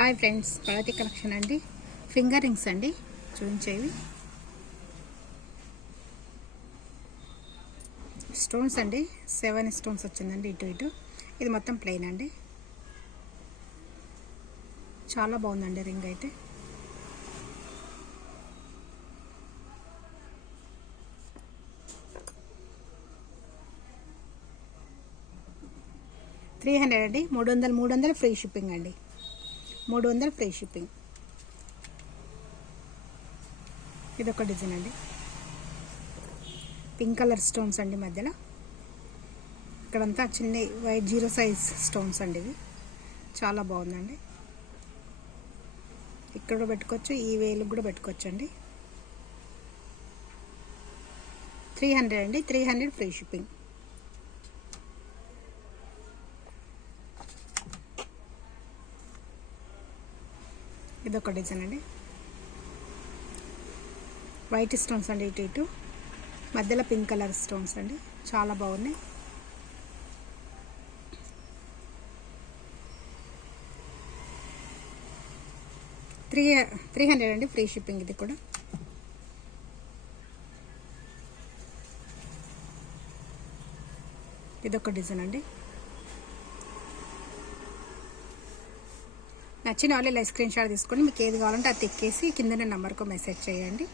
Hi friends, ప్రగతి collection అండి. Finger rings అండి, చూపించేవి stones అండి. 7 స్టోన్స్ వచ్చిందండి ఇటు ఇటు. ఇది మొత్తం ప్లెయిన్ అండి. చాలా బాగుందండి రింగ్ అయితే. $300 అండి. 300 ఫ్రీ షిప్పింగ్ అండి. 300 ఫ్రీ షిప్పింగ్. ఇదొక డిజైన్ అండి. పింక్ కలర్ స్టోన్స్ అండి. మధ్యలో ఇక్కడంతా చిన్న వైట్ 0 సైజ్ స్టోన్స్ అండి. ఇవి చాలా బాగుందండి. ఇక్కడ కూడా పెట్టుకోవచ్చు, ఈ వేలుకు కూడా పెట్టుకోవచ్చు అండి. 300 అండి. 300 ఫ్రీ షిప్పింగ్. ఇదొక డిజైన్ అండి. వైట్ స్టోన్స్ అండి ఇటు ఇటు. మధ్యలో పింక్ కలర్ స్టోన్స్ అండి. చాలా బాగున్నాయి. $300 అండి. Free shipping. ఇది కూడా ఇదొక డిజైన్ అండి. నచ్చిన వాళ్ళు ఇలా స్క్రీన్ షాట్ తీసుకొని మీకు ఏది కావాలంటే అది ఎక్కేసి కింద నెంబర్కు మెసేజ్ చేయండి.